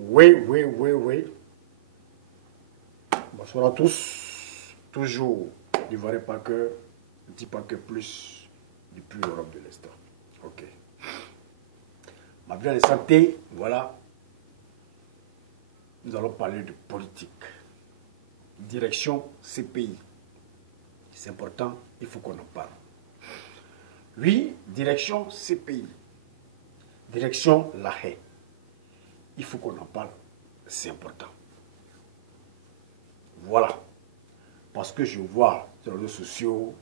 Oui, oui, oui, oui. Bonsoir à tous. Toujours l'Ivoirien Parker, petit Parker plus depuis l'Europe de l'Est. Ok. Ma vie de santé, voilà. Nous allons parler de politique. Direction CPI. C'est important, il faut qu'on en parle. Oui, direction CPI. Direction La Haye. Il faut qu'on en parle, c'est important. Voilà. Parce que je vois sur les réseaux sociaux,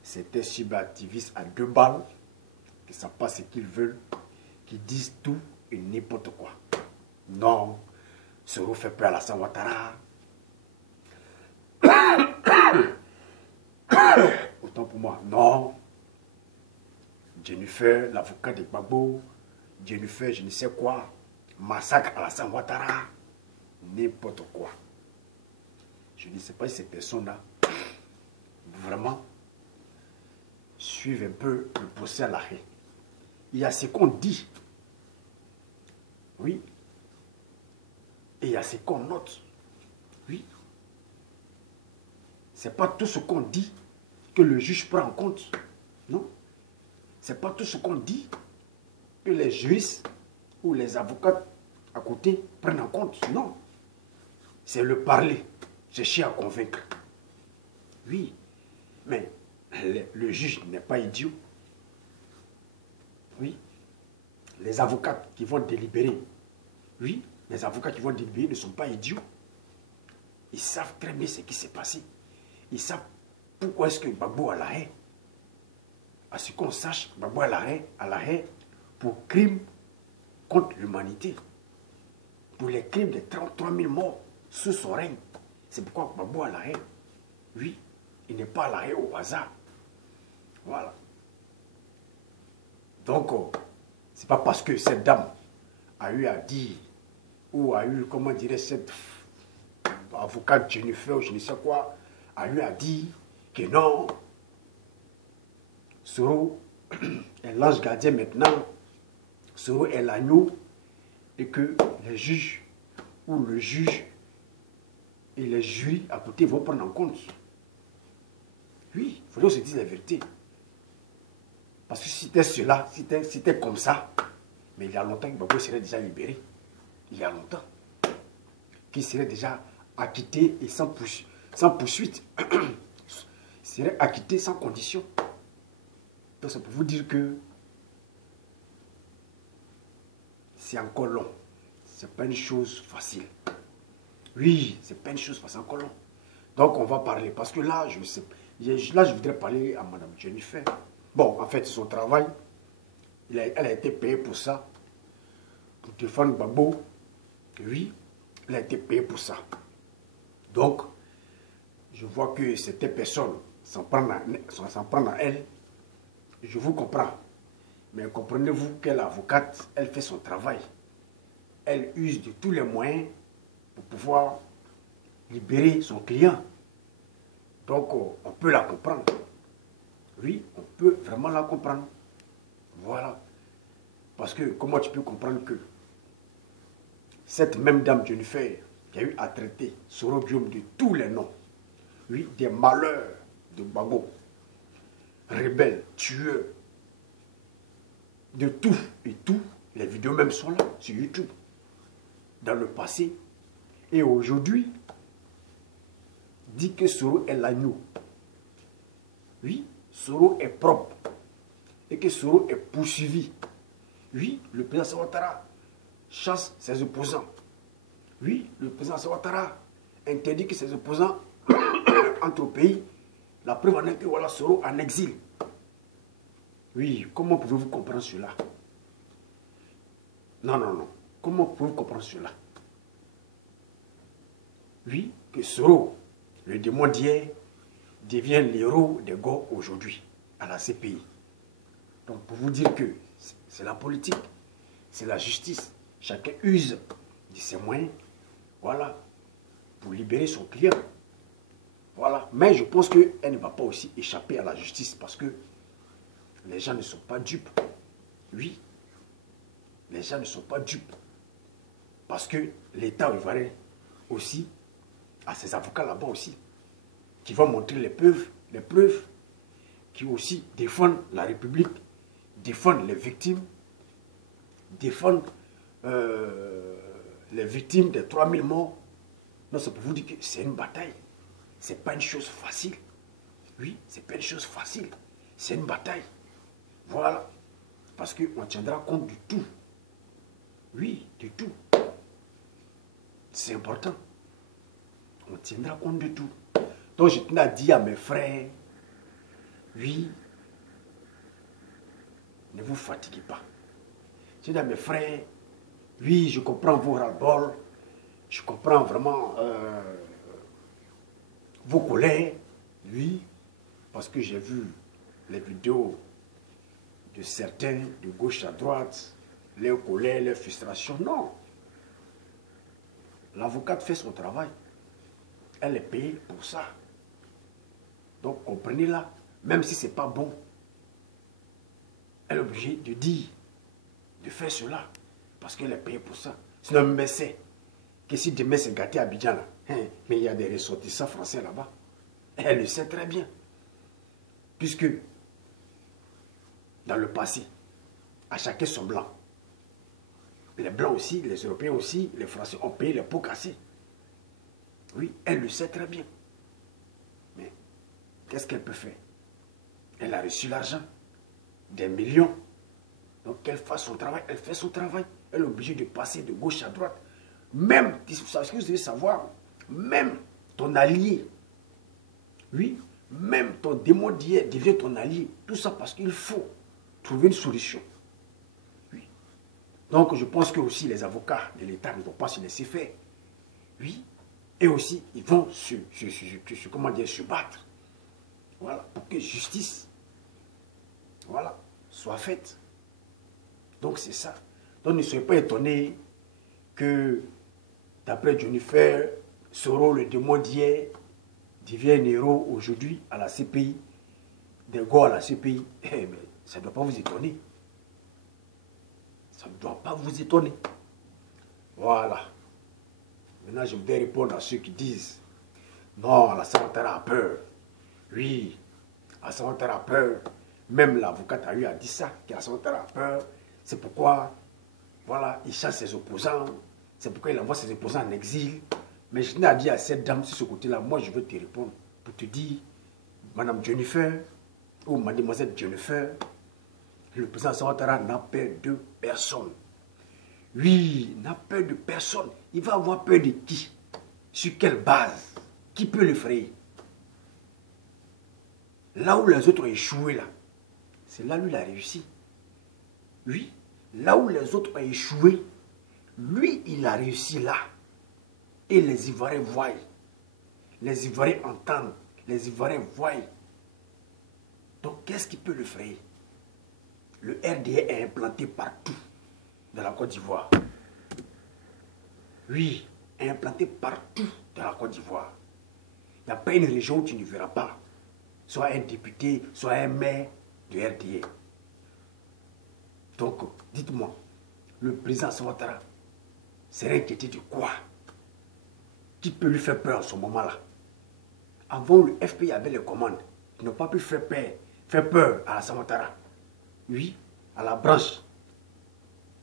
certains cyberactivistes à 2 balles, qui ne savent pas ce qu'ils veulent, qui disent tout et n'importe quoi. Non, Soro fait peur à Alassane Ouattara. Autant pour moi, non. Jennifer, l'avocat de Gbagbo, Jennifer, je ne sais quoi, massacre à Alassane Ouattara, n'importe quoi. Je ne sais pas si ces personnes-là vraiment suivent un peu le procès à La Haye. Il y a ce qu'on dit, oui, et il y a ce qu'on note, oui. C'est pas tout ce qu'on dit que le juge prend en compte, non. C'est pas tout ce qu'on dit que les juristes ou les avocats à côté prennent en compte, non. C'est le parler, chercher à convaincre. Oui, mais le juge n'est pas idiot. Oui, les avocats qui vont délibérer, oui, les avocats qui vont délibérer ne sont pas idiots. Ils savent très bien ce qui s'est passé. Ils savent pourquoi est-ce que Gbagbo à La Haye, à ce qu'on sache, Gbagbo à La Haye pour crime contre l'humanité, pour les crimes de 33 000 morts sous son règne. C'est pourquoi Gbagbo à La Haye, oui, il n'est pas à La Haye au hasard. Voilà. Donc, c'est pas parce que cette dame a eu à dire, ou a eu, comment dirait cette avocate Jennifer, ou je ne sais quoi, a eu à dire que non, Soro est l'ange gardien maintenant, Soro est l'agneau, et que les juges, ou le juge, et les jurys à côté vont prendre en compte. Oui, il faut se dire la vérité. Parce que si c'était cela, si c'était comme ça, mais il y a longtemps que Gbagbo serait déjà libéré. Il y a longtemps. Qu'il serait déjà acquitté et sans poursuite. Il serait acquitté sans condition. Donc c'est pour vous dire que c'est encore long. C'est pas une chose facile. Oui, c'est pas une chose facile, c'est encore long. Donc on va parler. Parce que là, je sais, là, je voudrais parler à Mme Jennifer. Bon, en fait, son travail, elle a été payée pour ça. Pour défendre Gbagbo. Oui, elle a été payée pour ça. Donc, je vois que certaines personnes s'en prennent à elle. Je vous comprends. Mais comprenez-vous qu'elle est avocate, elle fait son travail. Elle use de tous les moyens pour pouvoir libérer son client. Donc, on peut la comprendre. Oui, on peut vraiment la comprendre. Voilà. Parce que, comment tu peux comprendre que cette même dame Jennifer qui a eu à traiter Soro Guillaume de tous les noms, oui, des malheurs de Gbagbo, rebelles, tueurs, de tout et tout, les vidéos même sont là sur YouTube, dans le passé et aujourd'hui, dit que Soro est l'agneau. Oui, Soro est propre et que Soro est poursuivi. Oui, le président Ouattara chasse ses opposants. Oui, le président Ouattara interdit que ses opposants entrent au pays. La preuve en est que voilà Soro en exil. Oui, comment pouvez-vous comprendre cela? Non, non, non. Comment pouvez-vous comprendre cela? Oui, que Soro, le démon d'hier, devient l'héros des Go aujourd'hui, à la CPI. Donc, pour vous dire que c'est la politique, c'est la justice. Chacun use de ses moyens, voilà, pour libérer son client. Voilà. Mais je pense qu'elle ne va pas aussi échapper à la justice parce que les gens ne sont pas dupes. Oui, les gens ne sont pas dupes. Parce que l'État ivoirien aussi a ses avocats là-bas aussi, qui vont montrer les preuves qui aussi défendent la République, défendent les victimes, défendent les victimes des 3000 morts. Non, c'est pour vous dire que c'est une bataille. C'est pas une chose facile. Oui, c'est pas une chose facile. C'est une bataille. Voilà. Parce qu'on tiendra compte du tout. Oui, du tout. C'est important. On tiendra compte de tout. Donc je tenais à dire à mes frères, oui, ne vous fatiguez pas. Je dis à mes frères, oui, je comprends vos ras-le-bol, je comprends vraiment vos colères, oui, parce que j'ai vu les vidéos de certains, de gauche à droite, leurs colères, leurs frustrations. Non. L'avocate fait son travail. Elle est payée pour ça. Donc comprenez-la, même si ce n'est pas bon, elle est obligée de dire, de faire cela, parce qu'elle est payée pour ça. Sinon, mais c'est que si demain c'est gâté à Abidjan, là, mais il y a des ressortissants français là-bas. Elle le sait très bien. Puisque, dans le passé, à chacun son blanc. Les Blancs aussi, les Européens aussi, les Français ont payé les pots cassés. Oui, elle le sait très bien. Mais, qu'est-ce qu'elle peut faire? Elle a reçu l'argent, des millions. Donc qu'elle fasse son travail, elle fait son travail. Elle est obligée de passer de gauche à droite. Même, ce que vous devez savoir, même ton allié, oui, même ton démon d'hier devient ton allié. Tout ça parce qu'il faut trouver une solution. Oui. Donc je pense que aussi les avocats de l'État ne vont pas se laisser faire. Oui. Et aussi, ils vont comment dire, se battre. Voilà, pour que justice, voilà, soit faite. Donc c'est ça. Donc ne soyez pas étonnés que, d'après Jennifer, Soro, le démon d'hier, devient un héros aujourd'hui à la CPI, des gars à la CPI. Eh, mais ça ne doit pas vous étonner. Ça ne doit pas vous étonner. Voilà. Maintenant, je voudrais répondre à ceux qui disent non, Alassane Ouattara a peur. Oui, Alassane Ouattara a peur. Même l'avocate a eu à dire ça, qu'Alassane Ouattara a peur. C'est pourquoi, voilà, il chasse ses opposants. C'est pourquoi il envoie ses opposants en exil. Mais je n'ai à dire à cette dame sur ce côté-là, moi je veux te répondre pour te dire, Madame Jennifer, ou Mademoiselle Jennifer, le président Alassane Ouattara n'a peur de personne. Oui, il n'a peur de personne. Il va avoir peur de qui? Sur quelle base? Qui peut le frayer? Là où les autres ont échoué, là, c'est là où il a réussi. Oui, là où les autres ont échoué, lui, il a réussi là. Et les Ivoiriens voient. Les Ivoiriens entendent. Les Ivoiriens voient. Donc, qu'est-ce qui peut le frayer? Le RDA est implanté partout dans la Côte d'Ivoire. Oui, est implanté partout dans la Côte d'Ivoire. Il n'y a pas une région où tu ne verras pas soit un député, soit un maire de RDA. Donc, dites-moi, le président Ouattara serait inquiété de quoi? Qui peut lui faire peur en ce moment-là? Avant, le FPI avait les commandes. Ils n'ont pas pu faire peur à Alassane Ouattara. Oui, à la branche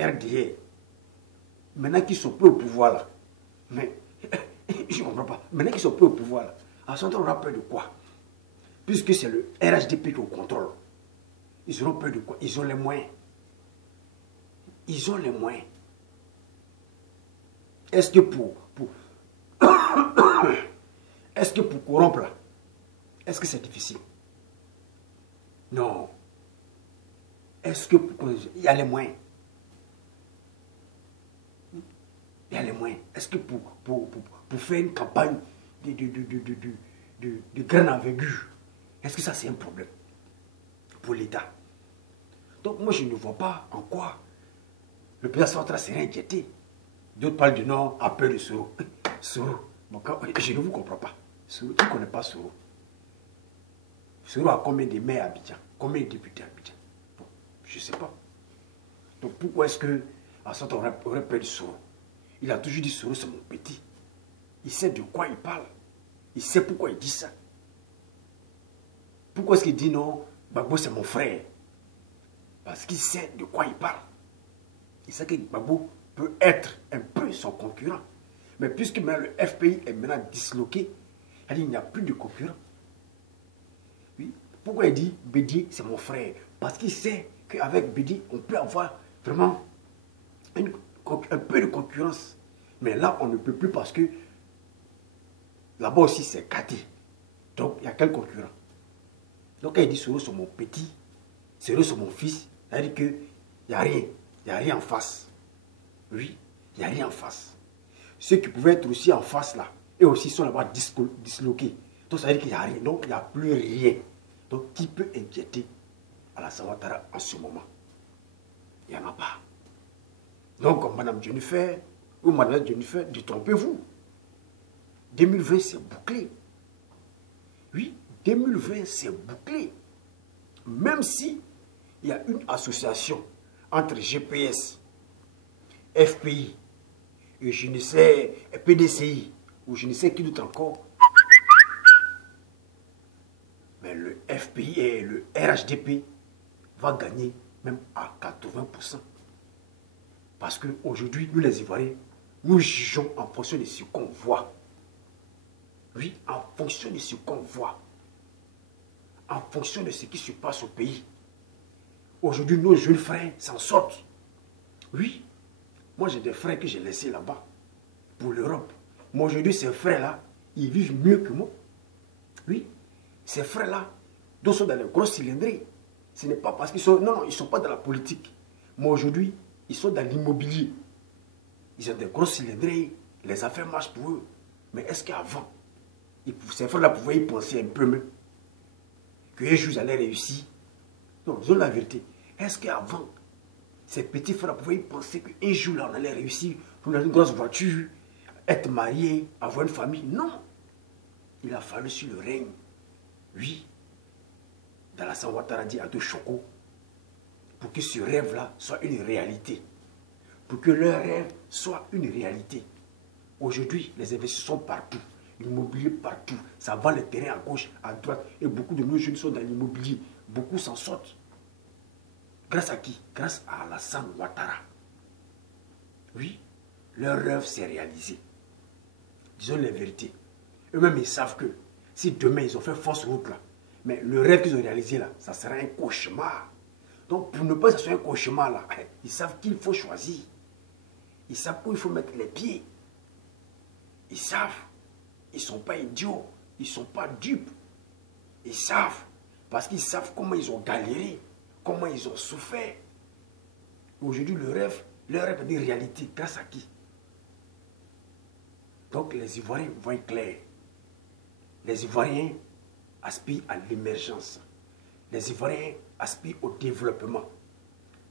RDA. Maintenant qu'ils sont peu au pouvoir là. Mais, je ne comprends pas. Maintenant qu'ils sont peu au pouvoir là, Alassane Ouattara aura peur de quoi? Puisque c'est le RHDP qui est au contrôle. Ils auront peur de quoi? Ils ont les moyens. Ils ont les moyens. Est-ce que est-ce que pour corrompre là, est-ce que c'est difficile? Non. Est-ce que il y a les moyens? Il y a les moyens. Est-ce que pour faire une campagne de grande envergure, est-ce que ça c'est un problème pour l'État? Donc moi je ne vois pas en quoi le président Ouattara serait inquiété. D'autres parlent du nom à peur de Soro. Soro, je ne vous comprends pas. Soro, tu ne connais pas Soro. Soro a combien de maires à Abidjan? Combien de députés à Abidjan? Bon, je ne sais pas. Donc pourquoi est-ce que Alassane Ouattara aurait peur de Soro? Il a toujours dit Soro, c'est mon petit. Il sait de quoi il parle. Il sait pourquoi il dit ça. Pourquoi est-ce qu'il dit non, Gbagbo c'est mon frère? Parce qu'il sait de quoi il parle. Il sait que Gbagbo peut être un peu son concurrent. Mais puisque maintenant le FPI est maintenant disloqué, il n'y a plus de concurrent. Oui. Pourquoi il dit Bédié c'est mon frère? Parce qu'il sait qu'avec Bédié, on peut avoir vraiment un peu de concurrence. Mais là, on ne peut plus parce que là-bas aussi, c'est Kati. Donc, il n'y a quel concurrent? Donc, quand il dit Soro c'est mon petit, Soro c'est mon fils, c'est-à-dire qu'il n'y a rien. Il n'y a rien en face. Oui, il n'y a rien en face. Ceux qui pouvaient être aussi en face là, et aussi sont là-bas disloqués. Donc, ça veut dire qu'il n'y a rien. Donc, il n'y a plus rien. Donc, qui peut inquiéter Alassane Ouattara en ce moment? Il n'y en a pas. Donc, Madame Jennifer, ou Madame Jennifer, détrompez-vous. 2020, c'est bouclé. Oui, 2020, c'est bouclé. Même si il y a une association entre GPS, FPI, et je ne sais, PDCI, ou je ne sais qui d'autre encore, mais le FPI et le RHDP va gagner même à 80%. Parce qu'aujourd'hui, nous les Ivoiriens, nous jugeons en fonction de ce qu'on voit. Oui, en fonction de ce qu'on voit. En fonction de ce qui se passe au pays. Aujourd'hui, nos jeunes frères s'en sortent. Oui, moi j'ai des frères que j'ai laissés là-bas pour l'Europe. Mais aujourd'hui, ces frères-là, ils vivent mieux que moi. Oui, ces frères-là, d'autres sont dans les grosses cylindrées. Ce n'est pas parce qu'ils sont... Non, non, ils ne sont pas dans la politique. Mais aujourd'hui, ils sont dans l'immobilier. Ils ont des grosses cylindrées, les affaires marchent pour eux. Mais est-ce qu'avant, ces frères-là pouvaient y penser un peu même qu'un jour ils allaient réussir? Non, disons la vérité. Est-ce qu'avant, ces petits frères pouvaient y penser qu'un jour là, on allait réussir, rouler une grosse voiture, être marié, avoir une famille? Non. Il a fallu sur le règne. Oui. Alassane Ouattara dit à deux Choko pour que ce rêve-là soit une réalité. Pour que leur rêve soit une réalité. Aujourd'hui, les investissements partout. L'immobilier partout. Ça vend les terrains à gauche, à droite. Et beaucoup de nos jeunes sont dans l'immobilier. Beaucoup s'en sortent. Grâce à qui? Grâce à Alassane Ouattara. Oui, leur rêve s'est réalisé. Disons la vérité. Eux-mêmes, ils savent que si demain, ils ont fait fausse route là, mais le rêve qu'ils ont réalisé là, ça sera un cauchemar. Donc, pour ne pas que ce soit un cauchemar là, ils savent qu'il faut choisir. Ils savent où il faut mettre les pieds. Ils savent. Ils ne sont pas idiots. Ils ne sont pas dupes. Ils savent. Parce qu'ils savent comment ils ont galéré. Comment ils ont souffert. Aujourd'hui, leur rêve est une réalité. Grâce à qui? Donc, les Ivoiriens voient clair. Les Ivoiriens aspirent à l'émergence. Les Ivoiriens aspirent au développement.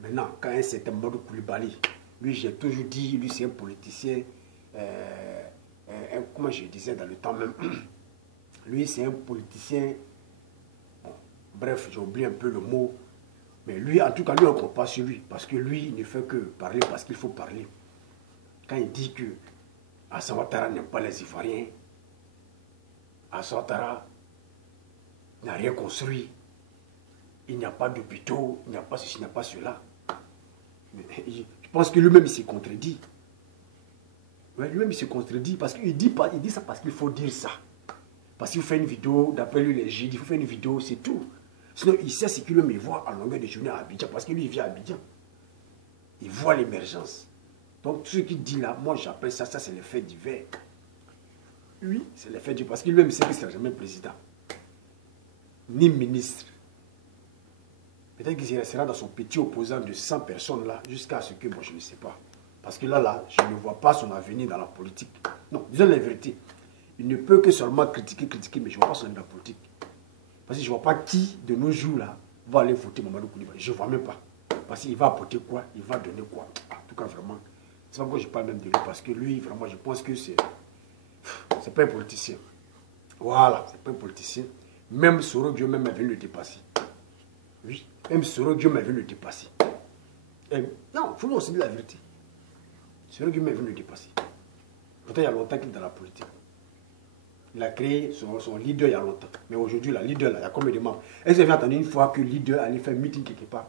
Maintenant, quand un certain Mamadou Koulibaly, lui, j'ai toujours dit, lui, c'est un politicien, comment je disais dans le temps même, lui, c'est un politicien, bon, bref, j'ai oublié un peu le mot, mais lui, en tout cas, lui, on ne compte pas sur lui, parce que lui, il ne fait que parler parce qu'il faut parler. Quand il dit que Alassane Ouattara n'aime pas les Ivoiriens, Alassane Ouattara n'a rien construit, il n'y a pas d'hôpitaux, il n'y a pas ceci, il n'y a pas cela. Je pense que lui-même, il s'est contredit. Ouais, lui-même, il se contredit parce qu'il dit ça parce qu'il faut dire ça. Parce qu'il faut faire une vidéo, d'après lui, les Gilles, il faut faire une vidéo, c'est tout. Sinon, il sait ce qu'il lui voit en longueur de journée à Abidjan, parce que lui, il vit à Abidjan. Il voit l'émergence. Donc, tout ce qu'il dit là, moi, j'appelle ça, c'est l'effet divers. Oui, c'est l'effet divers, parce qu'il lui-même sait qu'il ne sera jamais président. Ni ministre. Peut-être qu'il restera dans son petit opposant de 100 personnes là, jusqu'à ce que, moi, je ne sais pas. Parce que là, je ne vois pas son avenir dans la politique. Non, disons la vérité. Il ne peut que seulement critiquer, mais je ne vois pas son avenir dans la politique. Parce que je ne vois pas qui, de nos jours là, va aller voter Mamadou Koulibaly. Je ne vois même pas. Parce qu'il va apporter quoi, il va donner quoi. En tout cas, vraiment, c'est pas pourquoi je parle même de lui. Parce que lui, vraiment, je pense que c'est pas un politicien. Voilà, c'est pas un politicien. Même Soro Dieu même est venu le dépasser. Oui, même Soro Dieu m'est venu le dépasser. Et non, il faut nous aussi dire la vérité. C'est lui qui m'est venu le dépasser. Pourtant, il y a longtemps qu'il est dans la politique. Il a créé son leader il y a longtemps. Mais aujourd'hui, le leader, là, il y a combien de membres? Est-ce que vous avez entendu une fois que le leader allait faire un meeting quelque part?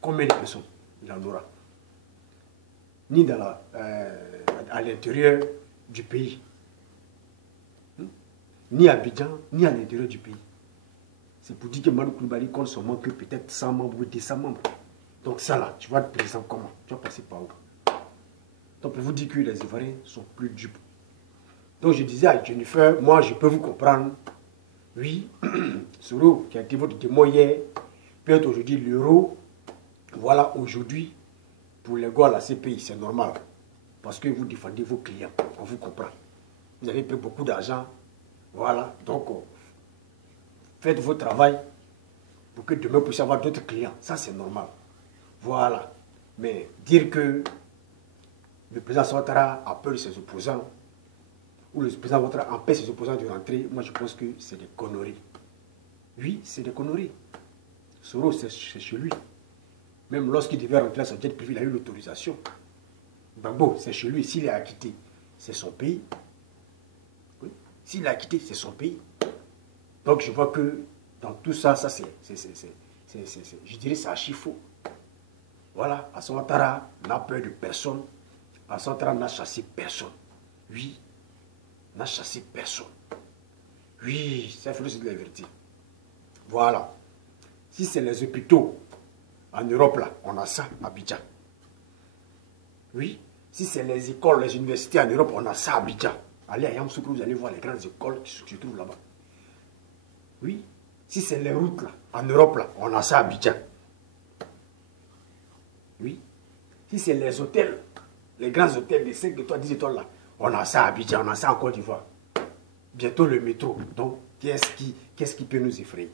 Combien de personnes il en aura? Ni dans à l'intérieur du pays. Ni à Abidjan, ni à l'intérieur du pays. C'est pour dire que Manu Koulibaly compte seulement que peut-être 100 membres ou 200 membres. Donc ça là, tu vas être présent comment? Tu vas passer par où? Donc pour vous dire que les Ivoiriens sont plus dupes. Donc je disais à Jennifer, moi je peux vous comprendre. Oui, Soro qui a été votre témoin hier, peut-être aujourd'hui l'euro. Voilà, aujourd'hui, pour les gars à la CPI, c'est normal. Parce que vous défendez vos clients, on vous comprend. Vous avez pris beaucoup d'argent. Voilà, donc faites votre travail pour que demain vous puissiez avoir d'autres clients. Ça, c'est normal. Voilà. Mais dire que le président Ouattara a peur de ses opposants, ou le président Ouattara empêche ses opposants de rentrer, moi je pense que c'est des conneries. Oui, c'est des conneries. Soro, c'est chez lui. Même lorsqu'il devait rentrer à sa jet privé, il a eu l'autorisation. Gbagbo, c'est chez lui. S'il est acquitté, c'est son pays. Oui. S'il est acquitté, c'est son pays. Donc je vois que dans tout ça, je dirais c'est archi faux. Voilà, Alassane Ouattara n'a peur de personne. Alassane Ouattara n'a chassé personne. Oui, n'a chassé personne. Oui, ça fait de la vérité. Voilà. Si c'est les hôpitaux en Europe, là, on a ça à Abidjan. Oui. Si c'est les écoles, les universités en Europe, on a ça à Abidjan. Allez à Yamoussoukro, vous allez voir les grandes écoles qui se trouvent là-bas. Oui. Si c'est les routes là, en Europe, là, on a ça à Abidjan. Oui. Si c'est les hôtels, les grands hôtels de 5 étoiles, 10 étoiles là, on a ça à Abidjan, on a ça en Côte d'Ivoire. Bientôt le métro. Donc, qu'est-ce qui peut nous effrayer?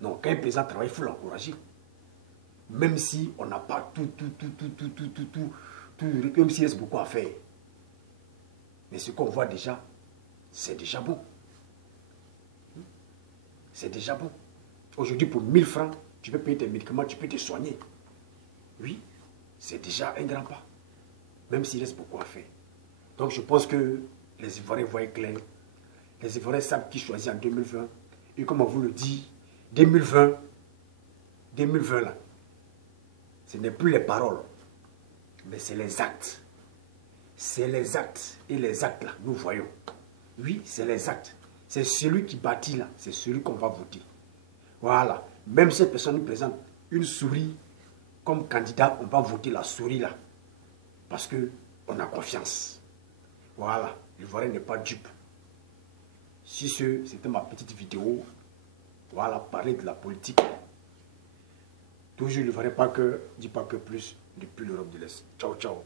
Non, quand un président travaille, il faut l'encourager. Même si on n'a pas tout, même s'il reste beaucoup à faire. Mais ce qu'on voit déjà, c'est déjà bon. C'est déjà bon. Aujourd'hui, pour 1000 francs, tu peux payer tes médicaments, tu peux te soigner. Oui, c'est déjà un grand pas. Même s'il reste beaucoup à faire. Donc je pense que les Ivoiriens voient clair. Les Ivoiriens savent qui choisir en 2020. Et comme on vous le dit, 2020 là, ce n'est plus les paroles, mais c'est les actes. C'est les actes. Et les actes là, nous voyons. Oui, c'est les actes. C'est celui qui bâtit là, c'est celui qu'on va voter. Voilà. Même si cette personne nous présente une souris comme candidat, on va voter la souris là. Parce qu'on a confiance. Voilà. L'Ivoirien n'est pas dupe. Si c'était ma petite vidéo. Voilà, parler de la politique. Toujours l'Ivoirien, pas que, dis pas que plus, depuis l'Europe de l'Est. Ciao, ciao.